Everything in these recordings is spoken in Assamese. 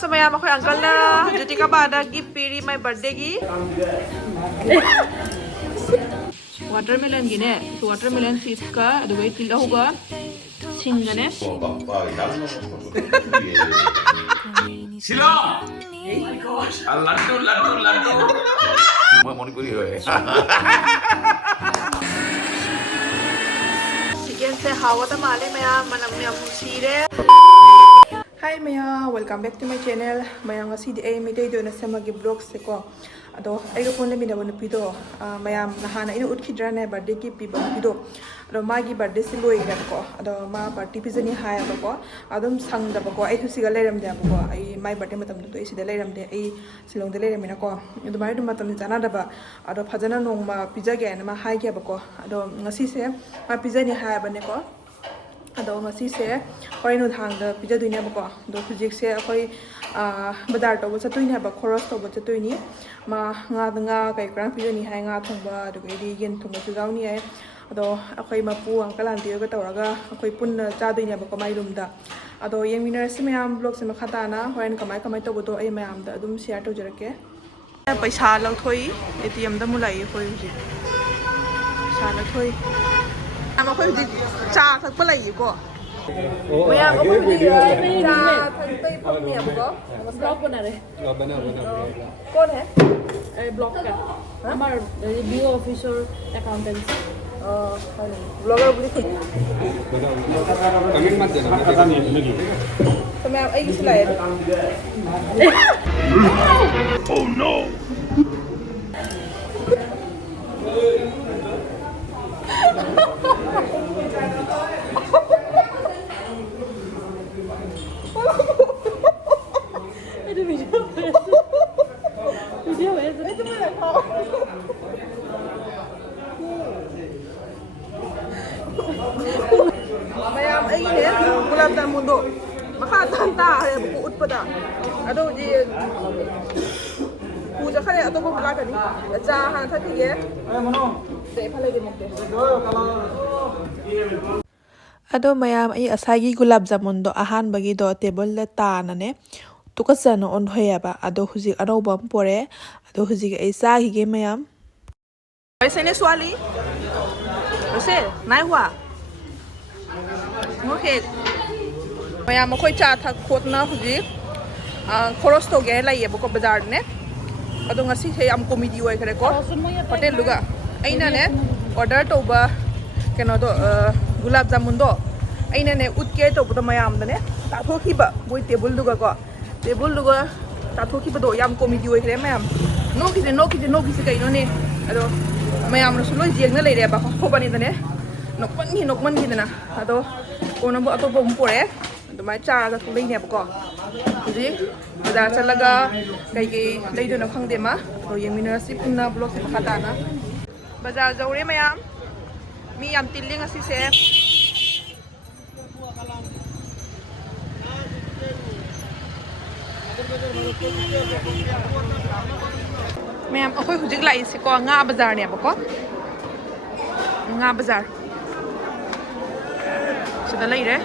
So maya akhoi uncle na juti ka bada gift piri my birthday gi watermelon gi ne watermelon seeds ka adugai til hoga singa ne Sila laddu মই মনে করি হয় chicken se hawa ta male maya manam me amu sire. Hi maya, welcome back to my channel. Maya ngasi di ay midday do na sama gi vlog se ko ado ay ko le mina bon pido maya nahana inu utkidra ne birthday ki pi bon pido ado magi birthday si loi ga ko ado ma party pizani hai ba ko adum sang da ba ko ay thusi ga leram de ba ko ay my birthday matam do ay si da leram de ay silong de leram na ko ado mai dum matam jana da ba ado phajana nong ma pizza ga na ma hai ga ba ko ado ngasi se ma pizani hai ba ne ko ado ngasi se hoi nu thang da pizza duina ba ko do project se akhoi bazar to ba chatui ne ba khoros to ba chatui ni ma nga kai kran pizani hai nga thong ba do ge di yen thong ba jaw ni ai ado akhoi ma pu ang kalan ti ga tawraga akhoi punna cha duina ba ko mai room da ado yengminar se mayam vlog se makha ta na hoin kamai to bo to ai mayam da adum share to jarake paisa lau thoi ATM da mulai khoi ji paisa la thoi ama khoi ji cha thak pa lai ko maya ko khoi ji cha thak pai pham ne ko blog bana re कौन है ब्लॉग का हमार बीओ ऑफिसर अकाउंटेंट ब्लॉगर बोली कमेंट मत देना तो मैं अब एक सिलाए oh no Mayam ay ne gulab jamun do makha tanta hai bu utpada ado ji puja khale ato ko bla kani cha han tha ti ge se phale ge mokte ado mayam ai asagi gulab jamun do ahan bagi do table la ta na ne tuka sana on hoya ba ado huji aro bam pore ado huji ai sa hi ge mayam ai se ne swali ose nai hua okay maya ma khoi cha thak khot na huji khoros to ge lai ba ko bazar ne ado ngasi the am comedy oi khare ko hotel luga aina ne order to ba keno do gulab jamun do aina ne utke to ba mayam da ne ta thoki ba boi table luga ko table luga ta thoki ba do yam comedy oi khare mayam no ki kai no ne ado mayam no suloi jeng na lai re ba ko bani da ne nokman ki na ado kono bo ato bom pore ado mai cha ga thulai ne ba ko ji bazar chalaga kai lai do na khang de ma to yemina si punna blog se khata na bazar jaure mayam mi yam tilling asi se mayam akhoi hujik lai se ko nga bazar ne ba ko nga bazar sida lai re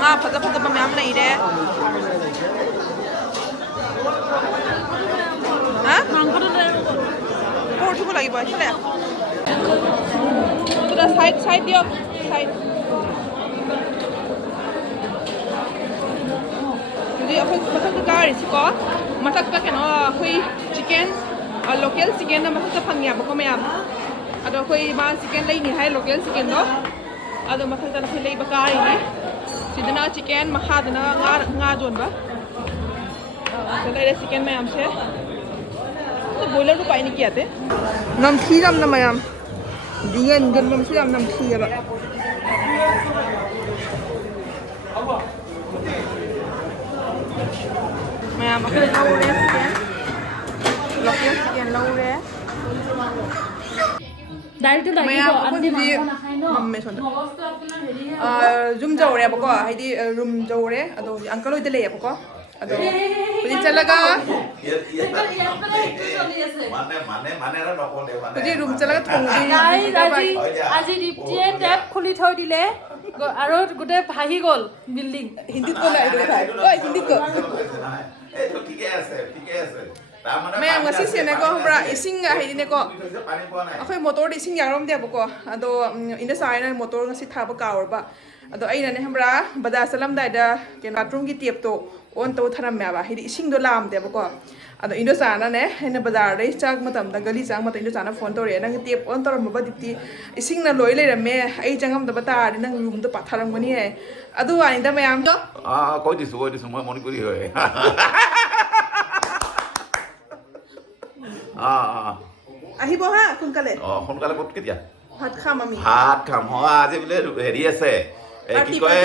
nga phaja ba myam lai re ha nang ko re ko thu lagi ba chale tura side dio side akhoi mathak ka ri si ko mathak ka keno akhoi chicken local chicken na mathak ka phangya ba ko mayam ado akhoi ma chicken lai ni hai local chicken do ado mathak ta akhoi lai ba ka ri ni sidana chicken makha dana nga jon ba so lai chicken mayam se to boiler ru pai ni kya te nam thi ram na mayam diyen gen nam si ram nam thi ba mayam akhoi lau re chicken local chicken lau re dai tu lagi ko andi ma na khai no mamme son zoom jaw re ba ko haidi room jaw re ado uncle oi de le ba ko Ado, Puji chalaga. Puji room chalaga thongdi. আজি দীপ্তিয়ে টেপ খুলি থৈ দিলে আৰু গোটেই ভাহি গ'ল building Hindi ko la ito thai. Oi, hindi ko. Mayam ngasi sene ko bra ising ga hidi ne ko. Akhoi motor ising yarom de ko. Ado ina sai na motor ngasi thaba kaur ba. Ado aina ne hambra bada salam dai da ken bathroom gi tap to on to tharam me ba hidi ising do lam de ko. Ado indo sana ne hena bazar dai chak matam da gali chak matam indo sana phone to re nang tap on to ram ba dipti ising na loi le rame ai changam da bata ri nang room to patharam gani hai. Adu ani da mayam to. কৈ দিছো মই মনে কৰি হয় Ahibo ha sonkale. সোনকালে ক'ত কেতিয়া Bhat kham ami. ভাত খাম আজি বোলে হেৰি আছে কি কয়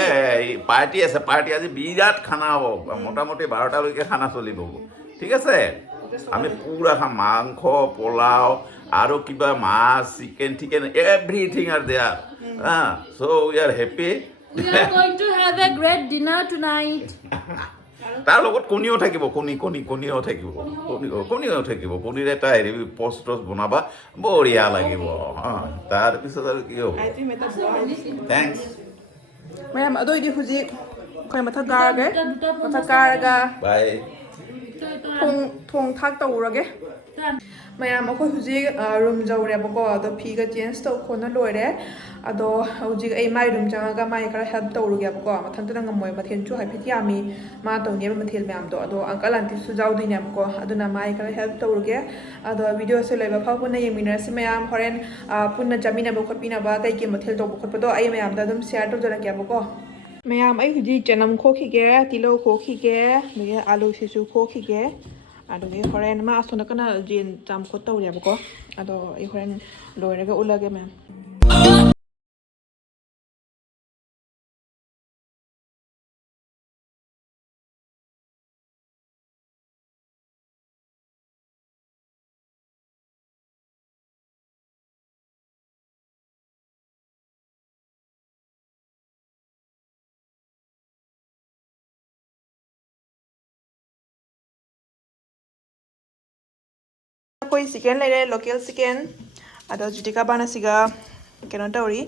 পাৰ্টি আছে পাৰ্টি আজি বিৰাট খানা হ'ব মোটামুটি 12টালৈকে খানা চলিব ঠিক আছে আমি পুৰা খাম মাংস পোলাও আৰু কিবা মাছ চিকেন টিকেন everything are there so we are happy We are going to have a great dinner tonight. তাৰ লগত কণীও থাকিব কণীও থাকিব কণীৰ এটা হেৰি পষ্ট বনাবা বঢ়িয়া লাগিব তাৰপিছত আৰু কি হ'ব I think meta bro. Thanks Mayam ado idi huji khoi matha garage. Matha karaga বাই thong thak tawrage. Mayam akhoi huji room jawre bako ado phi ga change to khona loire. Ado huji ai mai room changa mai kara help tawruge bako mathan ta ngamoi mathen chu hai phiti ami ma tawne ba mathel myam do ado uncle auntie su jawdi nyam ko aduna mai kara help tawruge ado video se leba pha punna yemina se mayam horen punna jamina ba khopina ba kai ke mathel to khot do ai mayam da dum share to jara kya bako mayam ai huji chanam khokhi ge tilo khokhi ge me alu sisu khokhi ge ado ge horen ma asuna kana jin jam khot tawre bako ado ai horen loiraga ulage mayam koi chicken lere local chicken ado jitika bana siga keno tauri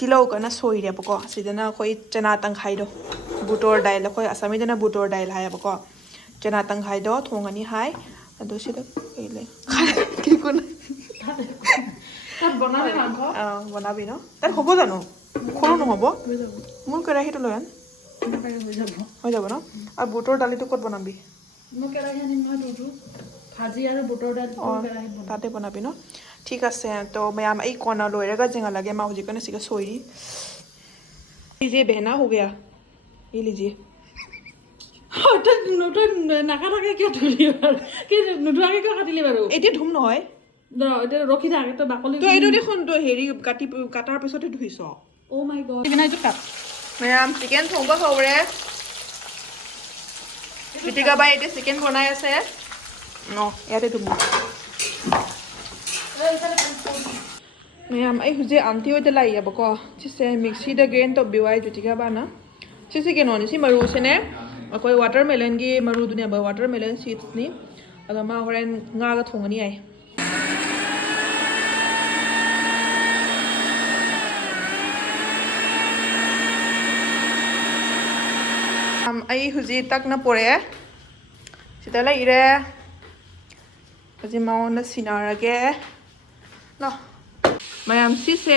kilo kana soi re bako sidana koi chana tang khai do butor dai la koi asami dana butor dai la ya bako chana tang khai do thongani hai ado sida ele ki kun তাত বনালে মাংস banabi no tar hobo jano khoro no hobo mon kerahi to loyan hoi jabo no ar butor dali to kot banabi মই কেৰাহী আনিম নহয় দুটো ভাজি আৰু বুটৰ দাইল কেৰাহীত বনাম তাতে বনাবি ন ঠিক আছে তো मैम এই কোনা লইরাগা জেঙ্গা লাগে মা হুজি কনে সিকা সোইরি लीजिए बहना हो गया ये लीजिए হঠাৎ নতুন নাকাটাকে কিয় ধুলি বাৰু কি নুধুৱাকে কিয় কাটিলি বাৰু এটি ধুম নহয় এতিয়া ৰখি থাক তো বাকলি তো এইটো দেখোন তো হেৰি কাটাৰ পিছতে ধুইছ ও মাই গড বিনা এইটো কাট मैम চিকেন থংবা হওৰে পিটিকা বাই এটি চিকেন বনাই আছে ন ইয়াতে ধুম मैम आई हुजे आंटी होते लाई बको जिसे मिक्सी द ग्राइंड तो बिवाई जुटिका बाना सिसे के नोनी सी मरु सेने अकोय वाटरमेलन गी मरु दुनिया बा वाटरमेलन सीड्स नि अदा मा होरेन nga ga thongani ai ai huji takna pore sita lai re huji mauna sinarage no ma'am सिसे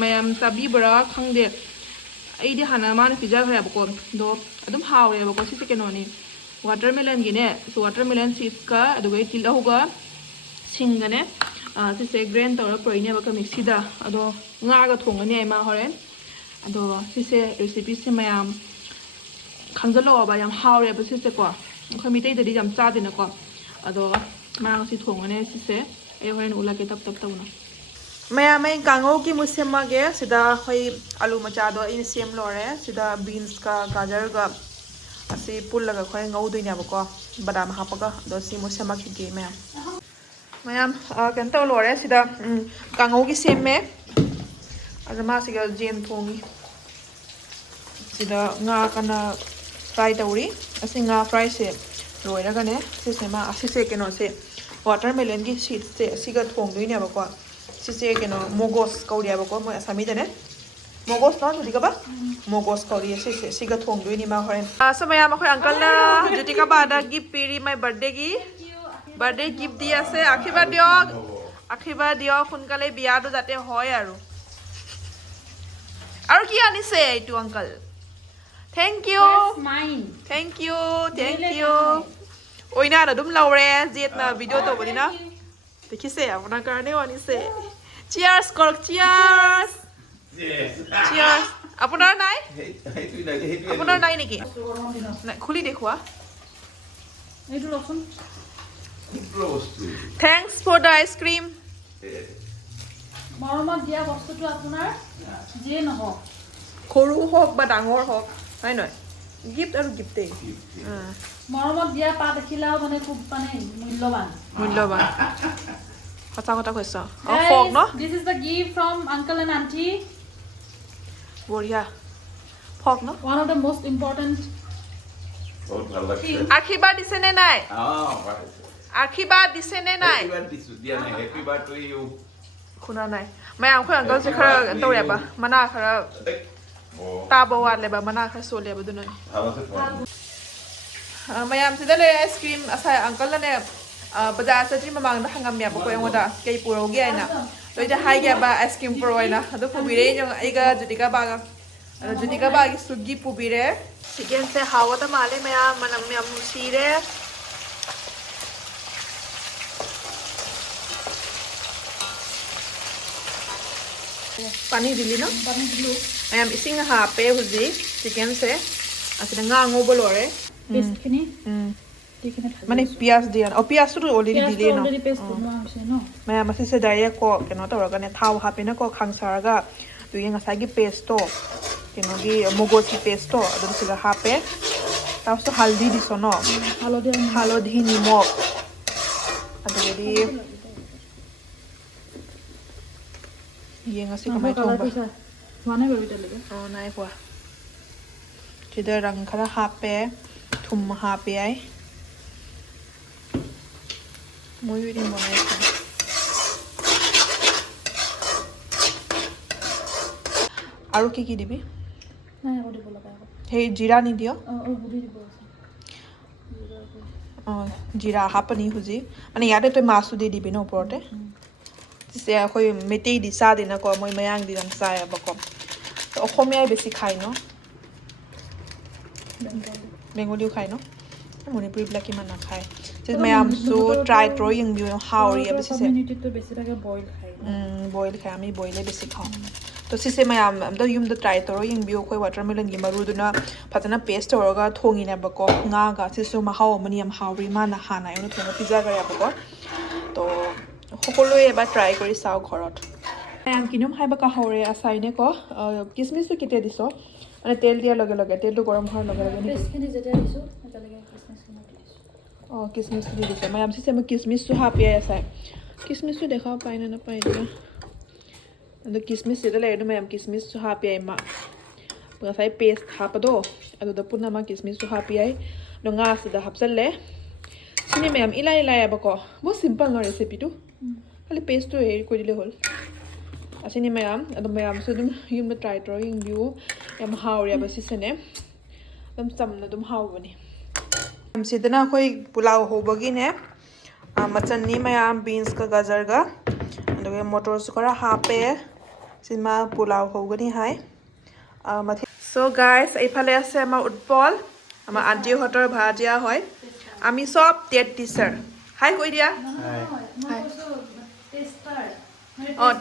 मैम ताबी बरा खंगदे आइदि हाना मान पिजा खरा बको दो अदुम हावे बको सिसे केनोनी वाटरमेलन गिने सो वाटरमेलन सीड्स का अदुगै तिला होगा सिंगने सिसे ग्राइंड तोर पोइने बका मिक्सी दा अदो nga ga thongani ai ma horen अदो सिसे रेसिपी से मैम खंगजलो बा याम हावे बा सिसे को खै मिटै ददि याम चा दिना को अदो मा सि थोंगने सिसे ए होरेन उला के तप तप तउना मैम मैं गांगो की मुसेमा गे सिदा होई आलू मचा दो इन सेम लोरे सिदा बीन्स का गाजर का असी पुल लगा खोय ngau दुइना बको बादाम हापगा दो सि मुसेमा की गे मैम कन तो लोरे सिदा गांगो की सेम में अजमा सिगा जेन थोंगी सिदा nga kana ꯐ꯭ꯔꯥꯏ ꯇꯧꯔꯤ ꯑꯁꯤ ꯉꯥ ꯐ꯭ꯔꯥꯏꯁꯦ ꯂꯣꯏꯔꯒꯅꯦ ꯁꯤꯁꯦ ꯑꯁꯤꯁꯦ ꯀꯩꯅꯣꯁꯦ ꯋꯥꯇꯔꯃꯦꯂꯟꯒꯤ ꯁꯤꯗꯁꯦ ꯑꯁꯤꯒ ꯊꯣꯡꯗꯣꯏꯅꯦꯕꯀꯣ ꯁꯤꯁꯦ ꯀꯩꯅꯣ ꯃꯣꯒꯣꯁ ꯀꯧꯔꯤꯌꯦꯕꯀꯣ ꯃꯣꯏ ꯑꯁꯥꯃꯤꯗꯅꯦ ꯃꯣꯒꯣꯁ ꯅꯣ ꯖꯨꯇꯤꯀꯥꯕꯥ ꯃꯣꯒꯣꯁ ꯀꯧꯔꯤꯌꯦ ꯁꯤꯁꯦ ꯁꯤꯒ ꯊꯣꯡꯗꯣꯏꯅꯤ ꯃꯥ ꯍꯣꯔꯦꯟ ꯁꯣ ꯃꯌꯥꯝ ꯑꯩꯈꯣꯏ ꯑꯪꯀꯜꯅ ꯖꯨꯇꯤꯀꯥꯕꯥꯗ ꯒꯤꯐ ꯄꯤꯔꯤ ꯃꯥꯏ ꯕꯥꯔꯊꯗꯦꯒꯤ বাৰ্থডে গিফ্ট দি আছে আশীৰ্বাদ দিয়ক সোনকালে বিয়াটো যাতে হয় আৰু কি আনিছে এইটো আংকল থেংক ইউ ওইনা আদম লাউৰে জিয়েতনা ভিডিঅ' তবদিনা দেখিছে আপোনাৰ কাৰণেও আনিছে চিয়াৰ্ছ কৰক চিয়াৰ্ছ আপোনাৰ নাই নেকি খুলি দেখুৱা এইটো লচোন Thanks for the ice cream. মৰমত দিয়া বস্তুটো আপোনাৰ যিয়ে নহওক সৰু হওক বা ডাঙৰ হওক হয় নহয় গিফ্ট আৰু গিফ্টেই মৰমত দিয়া পা দেখিলাও মানে খুব মানে মূল্যৱান সঁচা কথা কৈছ ফক ন This is the gift from uncle and auntie. বঢ়িয়া ফক ন One of the most important. আশীৰ্বাদ দিছে নে নাই আশীৰ্বাদ দিছে নে নাই শুনা নাই मैं आंखों अंकल से खरा तौरेबा मना खरा ताबा वालेबा मना खरा सोलेबा दुनो मयाम सिदा ले आइसक्रीम असा अंकल ने बाजार से जी ममांग दा हंगम या बको यंगोदा कई पुरोगे आइना तो इदा हाई गया बा आइसक्रीम पुरोइना अदो पुबिरे जंग आइगा जुदिका बा की सुगी पुबिरे चिकन से हावता माले मयाम मनम मयाम मुसीरे पानी दिली ना পানী দিলো मैं इसिंग हापे हुजी चिकन से असिदा ngango bolore পেষ্টখিনি দিখিনি ঢালি माने प्याज दिया और प्याज तो ऑलरेडी दिले ना অলৰেডি পেষ্ট বনোৱা হৈছে ন मैं मसे से डायरेक्ट को केनो तौरगने थाव हापे ना को खांसारगा दुई ngसागी पेस्ट तो केनो गी मोगोची पेस्ट तो अदु सिगा हापे तावसो हल्दी दिसो न हालधी निमक अदुदी ये ngasi kamai thongba wane babita lege nai kwa chida rang khara hape thum hape ai moi wi monai aru ki dibi নাই আকৌ দিব লগা আকৌ hey jira ni dio গুড়ি দিব jira hapani huji mane yate toy masu de dibi no porote से अखोई मेटे दि सा देना को मोय मयांग दि रंग साया बको तो अखोमिया बेसी खाइ न बेंगोली खाइ न मणिपुरी ब्लैक की मना खाए जे मयाम सो ट्राई ट्रोइंग बियो हाउरी अब से कम्युनिटी तो बेसी लागे बॉईल खाइ आमी बॉइले बेसी खाओ तो सिसे मयाम अमदा युम द ट्राई ट्रोइंग बियो खोय वाटरमेलन गी मरु दुना फतना पेस्ट होरगा थोंगिना बको nga ga सिसो माहाव मनि am हाउरी माना हाना यनो थोंगा पिज्जा गया बको तो সকলোৱে এবাৰ ট্ৰাই কৰি চাও ঘৰত আম কিনম খাইবা কাহৰে আছাইনে ক কিসমিসটো কেতিয়া দিছো মানে তেল দিয়াৰ লগে লগে তেলটো গৰম হোৱাৰ লগে লগে পেষ্টখিনি যেতিয়া দিছো এটালগে কিসমিসখিনি দিছো কিসমিসটো দি দিছো মই আমছি মই কিসমিসটো হাপিয়াই আছাই কিসমিসটো দেখাও পাই না নাপাই দিয়া and কিসমিস যেটা লেটো মই কিসমিসটো হাপিয়াই মা ngасai paste hapado aduda punna ma kismisu hapiai no nga sida hapsalle sini ma'am ilai abako bo simple no recipe tu khali paste to e ko dile hol asini ma'am adum ma'am so dum yum the try drawing view am how ya basi sene dum samna dum how bani am sidana khoi pulao hobagi ne masan ni ma'am beans ka gajar ga aduge motor su kara hape sima pulao hogani hai so guys এইফালে আছে আমাৰ উৎপল আমাৰ আন্টি হতৰ ভাজিয়া হয় আমি সব টেট টিচাৰ হাই কৈ দিয়া হাই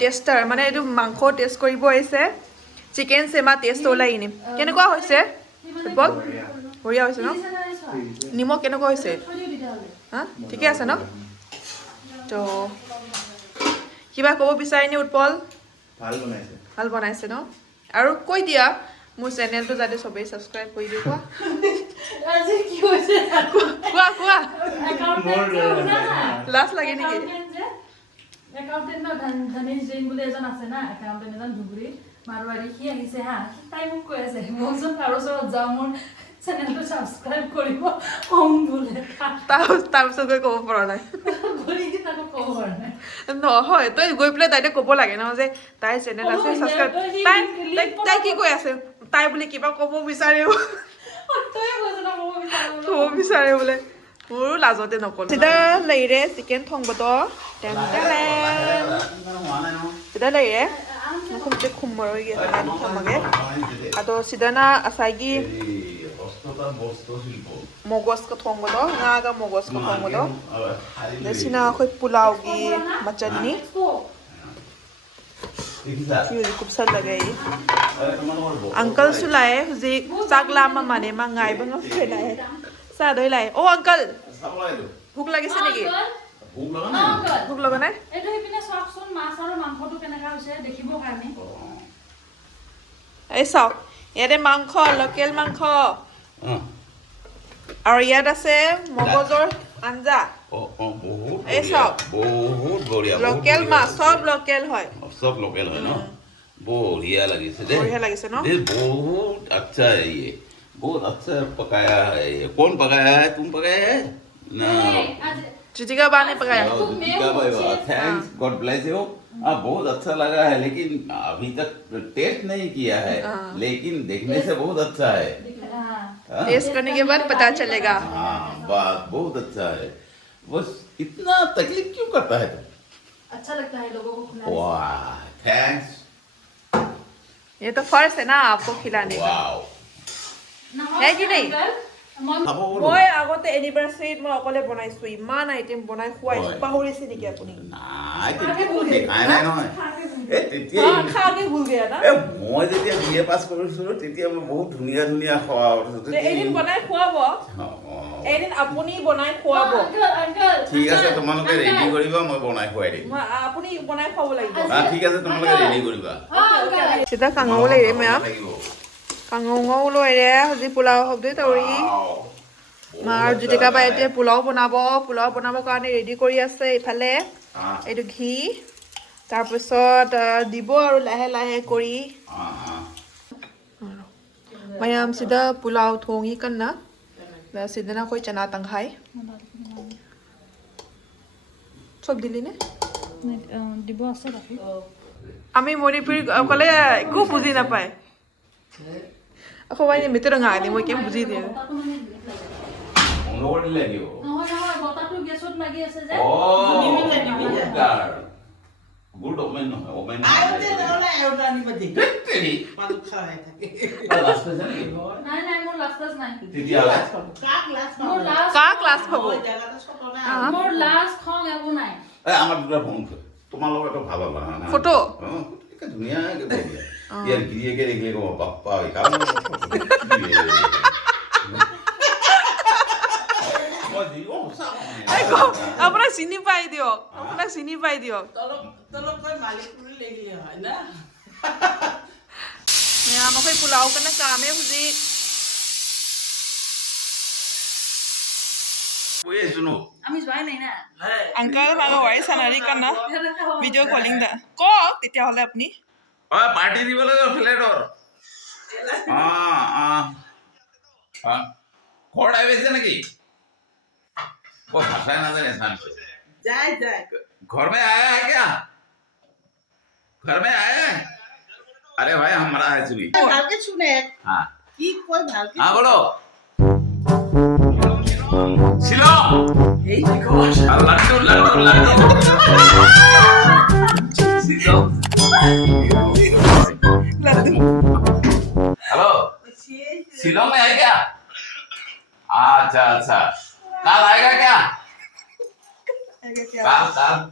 টেষ্টাৰ মানে এইটো মাংস টেষ্ট কৰিব আহিছে চিকেন সেমা টেষ্ট ওলাই ইনি কেনেকুৱা হৈছে উৎপল বঢ়িয়া হৈছে ন নিমখ কেনেকুৱা হৈছে হা ঠিকে আছে ন তো কিবা ক'ব বিচাৰিনে উৎপল ভাল বনাইছে ন আৰু কৈ দিয়া মোৰ চেনেলটো যাতে সবেই সাবস্ক্ৰাইব কৰি দিও কোৱা আজি কি হৈছে কোৱা লাষ্ট লাগে নেকি একাউন্টেন্ট না ধনেশ জৈন বুলি এজন আছে না একাউন্টেন্ট এজন ধুবুৰী মাৰৱাৰী কি আহিছে হা তাই মোক কৈ আছে মজন আৰু সব যাও মোৰ চেনেলটো সাবস্ক্ৰাইব কৰিব কম বোলে তাৰপিছত গৈ ক'ব পৰা নাই ঘূৰি কি তাকো ক'ব পৰা নাই নহয় তই গৈ পেলাই তাইতে ক'ব লাগে ন যে তাইৰ চেনেল আছে ছাবস্ক্ৰাইব তাই কি কৈ আছে তাই বুলি কিবা ক'ব বিচাৰে তই কৈছ না ক'ব বিচাৰে বোলে মোৰো লাজতে নক'লো চিধা ꯂꯩꯔꯦ চিকেন ꯊꯣꯡꯕꯗꯣ ꯁꯤꯗ ꯂꯩꯔꯦ ꯃꯈꯨꯝꯁꯦ ꯈꯨꯝꯃꯔꯣꯏꯒꯦ ꯑꯗꯨꯃꯥꯏꯅ ꯊꯝꯃꯒꯦ ꯑꯗꯣ ꯁꯤꯗꯅ ꯉꯁꯥꯏꯒꯤ ꯃꯣꯒꯣꯁꯀ ꯊꯣꯡꯕꯗꯣ ꯉꯥꯒ ꯃꯣꯒꯣꯁꯀ ꯊꯣꯡꯕꯗꯣ ꯑꯗ ꯁꯤꯅ ꯑꯩꯈꯣꯏ ꯄꯨꯂꯥꯎꯒꯤ ꯃꯆꯜꯅꯤ ꯍꯧꯖꯤꯛ ꯀꯨꯞꯁꯜꯂꯒ ꯑꯩ ꯑꯪꯀꯜꯁꯨ ꯂꯥꯛꯑꯦ ꯍꯧꯖꯤꯛ ꯆꯥꯛ ꯂꯥꯝꯃ ꯃꯥꯅꯦ ꯃꯥ ꯉꯥꯏꯕ ꯉꯝꯗ꯭ꯔꯦ ꯂꯥꯛꯑꯦ চাদৈ লাই ও আঙ্কল ভোক লাগিছে নেকি ভোক লগা নাই এইটো হিপিনে চাওকচোন মাছ আৰু মাংসটো কেনেকা হৈছে দেখিব কাৰণে এই চাওক ইয়াতে মাংস লোকেল মাংস আৰু ইয়াত আছে মগজৰ আঞ্জা এই চাওক বহুত বঢ়িয়া লোকেল মাছ সব লোকেল হয় सब लोकल है ना बढ़िया लगी से बढ़िया लगी से ना ये बहुत अच्छा है ये बहुत अच्छा पकाया है ये कौन पकाया है तुम पकाया है ना चिचिका बा ने पकाया चिचिका भाई थैंक्स गॉड ब्लेस यू बहुत अच्छा लगा है लेकिन अभी तक टेस्ट नहीं किया है लेकिन देखने से बहुत अच्छा है टेस्ट करने के बाद पता चलेगा हाँ बात बहुत अच्छा है बस इतना तकलीफ क्यों करता है तुम अच्छा लगता है लोगों को खिलाने वाह थैंक्स ये तो फर्स्ट है ना आपको खिलाने का है कि नहीं মই আগতে এনিভাৰ্সাৰীত মই অকলে বনাইছো ইমান আইটেম বনাই খুৱাইছো পাহৰিছে নেকি আপুনি নাই দেখাই নাই নহয় এই তেতিয়া খাগে ভুল গয়া না এই মই যেতিয়া বিএ পাছ কৰিছিলো তেতিয়া মই বহুত ধুনীয়া ধুনীয়া খোৱা এদিন বনাই খুৱাব এদিন আপুনি বনাই খুৱাব ঠিক আছে তোমালোকে ৰেডি কৰিবা মই বনাই খুৱাই দিম আপুনি বনাই খুৱাব লাগিব ঠিক আছে তোমালোকে ৰেডি কৰিবা চিধা কাঙাব লাগে মেয়া কাঙাও লৈৰে হজি পোলাও হবদে তৰি মাৰ জুতিকা বাই এতিয়া পোলাও বনাবৰ কাৰণে ৰেডি কৰি আছে ইফালে এইটো ঘি তাৰপিছত দিব আৰু লাহে লাহে কৰি ꯃꯌꯥꯝ ꯁꯤꯗ পোলাও ꯊꯣꯡꯉꯤ ꯀꯟꯅ ꯁꯤꯗꯅ ꯑꯩꯈꯣꯏ ꯆꯅꯥ ꯇꯪꯈꯥꯏ চব দিলিনে দিব আছে বাকি আমি মণিপুৰী ক'লে একো বুজি নাপায় Akhoi মিত্ৰ গায় মই কেম বুজি দিয়ে অনৱৰ দিলে দিব নহয় বতাটো গেছত লাগি আছে যে গুড ওমেন নহয় ওমেন আইতে নহলে এওটা নিব দি তেৰি পালু খাই থাকে লাষ্ট জানি নাই মোৰ লাষ্ট নাই তেতিয়া কা ক্লাস ক্লাছ পাব জায়গাটা ছোট না মোৰ লাষ্ট খং একো নাই এই আমাৰ দুটা ফোন তোমাৰ লগত এটা ভাল লগা না ফটো কি ধুনীয়া কে বঢ়িয়া ইয়াৰ গিয়ে কে দেখলে কো বাপ্পা এই কাম আপোনাক চিনি পাই দিয়ক তলক কই মালিক পুরি লেগিলে হয় না আমাকে পোলাও কাৰণে কামে বুজি ওয়ে শুনো আমি যোৱাই নাই না আংকাল মাগো ওয়াই সানাৰি কানা ভিডিও কলিং দা ক তেতিয়া হলে আপুনি পাৰ্টি দিব লাগে ফ্লেটৰ ঘৰ আহিছে নেকি वो भाषा ना जाने इंसान से जाए घर में आया है क्या घर में आया है अरे भाई हमारा है सुनी ভালকে শুনে हाँ কি কই ভালকে हाँ बोलो सिलो এই দেখো लड्डू सिलो हेलो शिलोंग में है क्या अच्छा कल आएगा क्या कल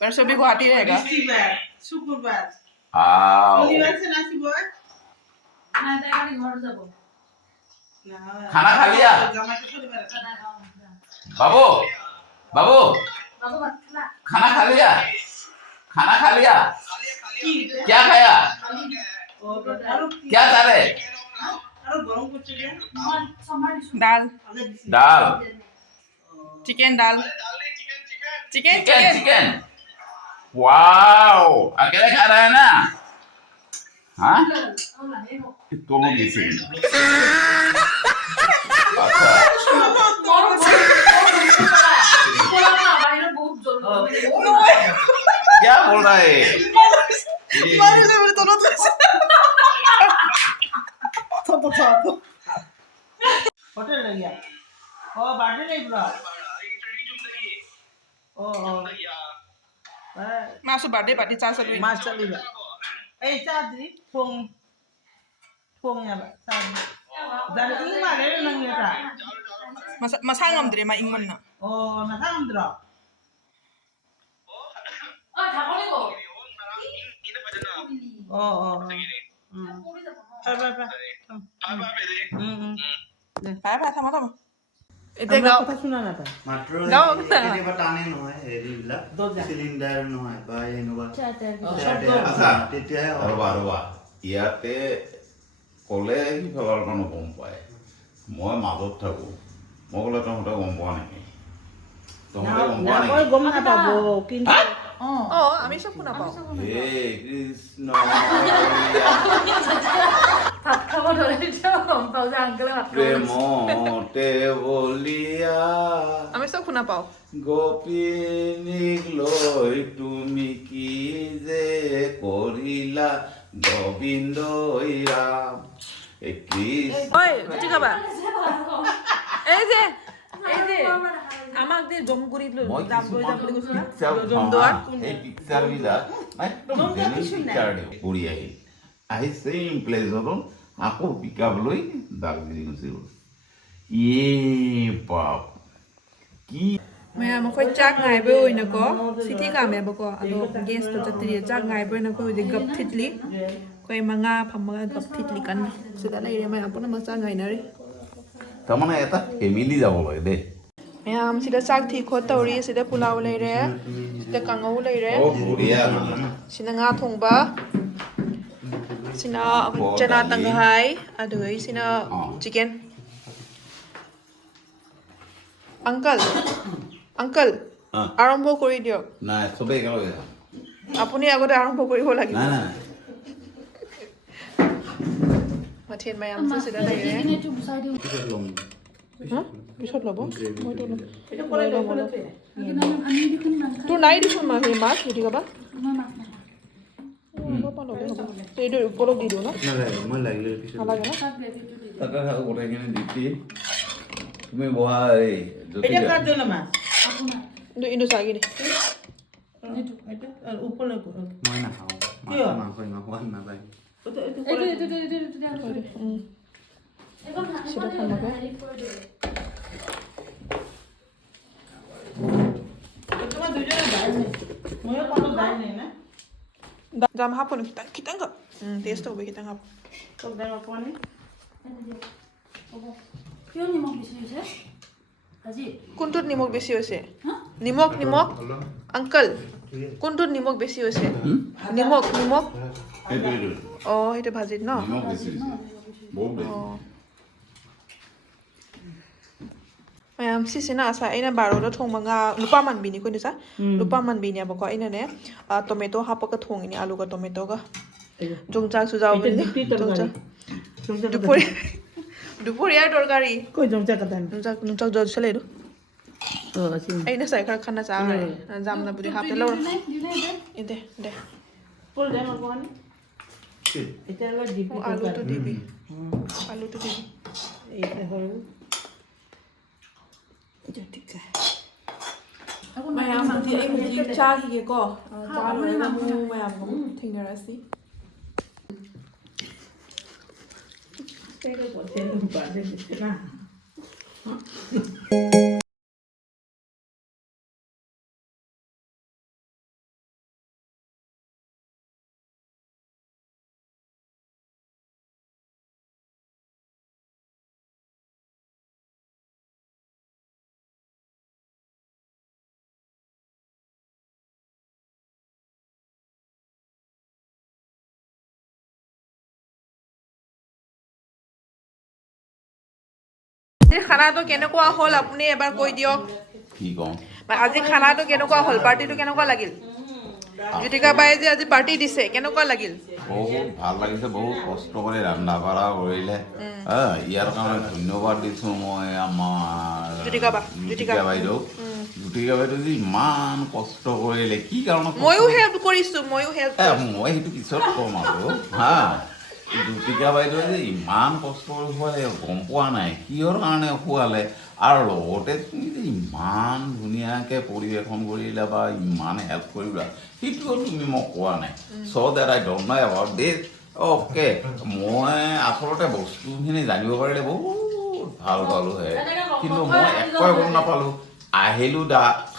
परसों भी गुवाहाटी रहेगा বৃহস্পতিবার শুক্রবার आओ শনিবার से নাসিব নাই তাই কালি ঘৰ যাব खाना खा लिया জামাতে শনিবার बाबू बाबू বাবু ভাতলা खाना खा लिया क्या खाया আর क्या चाले আর গরম করছে যে মই সম্ভাৰ দিছো दाल दाल चिकन दाल चिकन चिकन वाओ अकेले खा रहा है ना হা তলত দিছে আচ্ছা क्या बोल रहा है होटल लग गया ओ बर्थडे नहीं ब्रो ओ Masuk birthday party cha sa lui. मास चली गया ए चादी फोंग फोंग ya चादी dari ini mah dari nang ya Masa ngamdre ma ingman na. oh nah kan bro oh oh Pa sama sama. এটা কথা শুনা না তা মাত্ৰ গাঁও কেতিয়াবা টানে নহয় হেৰিবিলাক চিলিণ্ডাৰ নহয় বা এনেকুৱা আচ্ছা তেতিয়াহে ৰবা ইয়াতে ক'লে সিফালৰ মানুহ গম পায় মই মাজত থাকোঁ মই ক'লে তহঁতে গম পোৱা নেকি তহঁতে গম পোৱা নেকি গম নাপাব কিন্তু Oh, আমি সব শুনা পাও. হে কৃষ্ণ ভাত খাব ধৰে তেতিয়াও গম পাওঁ যে আংকলে ভাত খাব প্ৰেমতে বলিয়া আমি সব শুনা পাও. গোপিনীক লৈ তুমি কি যে কৰিলা গোবিন্দ ৰাম এই কৃষ্ণ Oi, গুটি খাবা. এই যে আমাক যে জম কৰি মই যাম লৈ যাম বুলি কৈছিলা এই পিকচাৰবিলাক একদম পিকচাৰ দিওঁ কৰি আহি ছেইম প্লেছত আকৌ পিক আপ লৈ দাৰ্জিলিং গুচি গ'ল বাপ কি Maya makoy chak ngai bo ina ko city ka me ba ko ado guest to chatri chak ngai bo ina ko de gap thitli koi manga phamaga gap thitli kan sida lai re maya apuna ma chak ngai na re তাৰমানে এটা ফেমিলি যাব লাগে দেই maya am sida chak thi kho tawri sida pulao lai re sida kangau lai re বঢ়িয়া sina nga thongba sina chana tanghai ado sina chicken Uncle, আৰম্ভ কৰি দিয়ক নাই চবেই একেলগে যাম আপুনি আগতে আৰম্ভ কৰিব লাগিব নাই নাই মাথিন মাই আমছে সিধা লাগে এইটো বুচাই দিওঁ পিছত ল'ব মইতো এটা করে দেখলে তোৰ নাই দেখোন মা সেই মাছ গুটি খাবা এইটো ওপৰত দি দিওঁ ন নালাগে মই লাগিলে পিছত নালাগে ন তাতে থাকো গোটেইখিনি দিপি তুমি বহা এই এটা কার জন্য মাছ ইন্দু চাগি দে এটা উপরে মই নাখাওঁ মাংস ইমান সোৱাদ নাপায় সেটা খানাকে তোমার দুজনে দাই নেই ময়ও কোনো দাই নেই না জাম হাপন kita enggak taste হবে kita enggak তো দাই পানি কিয় নিমখ বেছি হৈছে আজি কোনটোত নিমখ বেছি হৈছে নিমখ আঙ্কেল কোনটোত নিমখ বেছি হৈছে নিমখ অ এটা ভাজিত ন নিমখ বেছি বহুত বেছি mayam sisina asa aina baroda thongma nga lupa man bini ko nisa lupa man bini abako aina ne tomato hapaka thongini alu ka tomato ga jongchak su jaw bini jongchak dupuria dorgari কই জমচা কথা jongchak jaw chale do ও আছে aina sai khar khana cha jamna budi hapte lo ide de ফুল দেন পানি এটা হলো ডিপি alu to dibi এইটা হলো এটা ঠিক আছে mayam di ai ji cha hi ko cha lo na mu mayam ko thingarasi pero por ser un par de na খানাটো কেনেকুৱা হ'ল আপুনি এবাৰ কৈ দিয়ক কি কওঁ আজি খানাটো কেনেকুৱা হ'ল পাৰ্টিটো কেনেকুৱা লাগিল জ্যোতিকা বাই যে আজি পাৰ্টি দিছে কেনেকুৱা লাগিল বহুত ভাল লাগিছে বহুত কষ্ট কৰি ৰন্ধা বঢ়া কৰিলে ইয়াৰ কাৰণে ধন্যবাদ দিছোঁ মই আমাৰ জ্যোতিকা বাইদেউ জ্যোতিকা বাইদেউ যে ইমান কষ্ট কৰিলে কি কাৰণত ময়ো হেল্প কৰিছো মই সেইটো পিছত ক'ম আৰু হা জ্যোতিকা বাইদেৱে যে ইমান কষ্ট কৰি খোৱালে গম পোৱা নাই কিহৰ কাৰণে খোৱালে আৰু লগতে তুমি যে ইমান ধুনীয়াকৈ পৰিৱেশন কৰিলা বা ইমান হেল্প কৰিলা সেইটোও তুমি মোক কোৱা নাই so' that I don't know' about this okay মই আচলতে বস্তুখিনি জানিব পাৰিলে বহুত ভাল পালোঁ হে কিন্তু মই একোৱে গম নাপালোঁ আহিলোঁ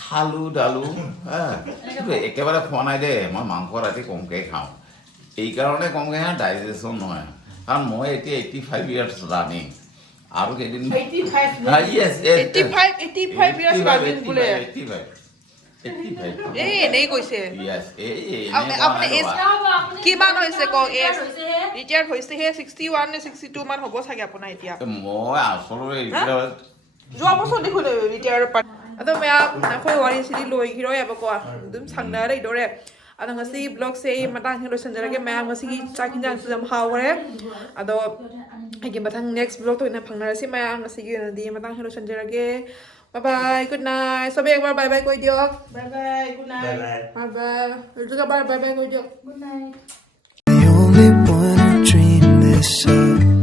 খালোঁ দালোঁ কিন্তু একেবাৰে খোৱা নাই দেই মই মাংস ৰাতি কমকৈ খাওঁ এইকাৰণে কমকৈ খাওঁ ডাইজেশ্যন নহয় কাৰণ মই এতিয়া 85 ইয়াৰ্ছ ৰানিং আৰু কেইদিন 85 years running বোলে এনেই কৈছে আপুনি কিমান হৈছে কওক এজ ৰিটায়াৰ্ড হৈছেহে 61 নে 62 মান হ'ব চাগে আপোনাৰ এতিয়া মই আচলতে যোৱা বছৰ দেখোন ৰিটায়াৰ ꯑꯗꯣ ꯃꯌꯥꯝ ꯑꯩꯈꯣꯏ ꯋꯥꯔꯤꯁꯤꯗꯤ ꯂꯣꯏꯈꯤꯔꯣꯏꯕꯀꯣ ꯑꯗꯨꯝ ꯁꯪꯅꯔ ꯂꯩꯗꯣꯔꯦ ꯑꯗꯣ ꯉꯁꯤ ꯕ꯭ꯂꯣꯒꯁꯦ ꯑꯩ ꯃꯇꯥꯡꯁꯤ ꯂꯣꯏꯁꯤꯟꯖꯔꯒꯦ ꯃꯌꯥꯝ ꯉꯁꯤꯒꯤ ꯆꯥꯛ ꯌꯦꯟꯖꯥꯡꯁꯨ ꯌꯥꯝ ꯍꯥꯎꯈꯔꯦ ꯑꯗꯣ ꯑꯩꯒꯤ ꯃꯊꯪ ꯅꯦꯛꯁ ꯕ꯭ꯂꯣꯒꯇ ꯑꯣꯏꯅ ꯐꯪꯅꯔꯁꯤ ꯃꯌꯥꯝ ꯉꯁꯤꯒꯤ ꯑꯣꯏꯅꯗꯤ ꯃꯇꯥꯡꯁꯤ ꯂꯣꯏꯁꯤꯟꯖꯔꯒꯦ বাই বাই গুড নাইট চবে একবাৰ বাই বাই কৈ দিয়ক bye bye good night bye bye ৰুজুকা bye bye কৈ দিয়ক good night The only one who dreamed this up.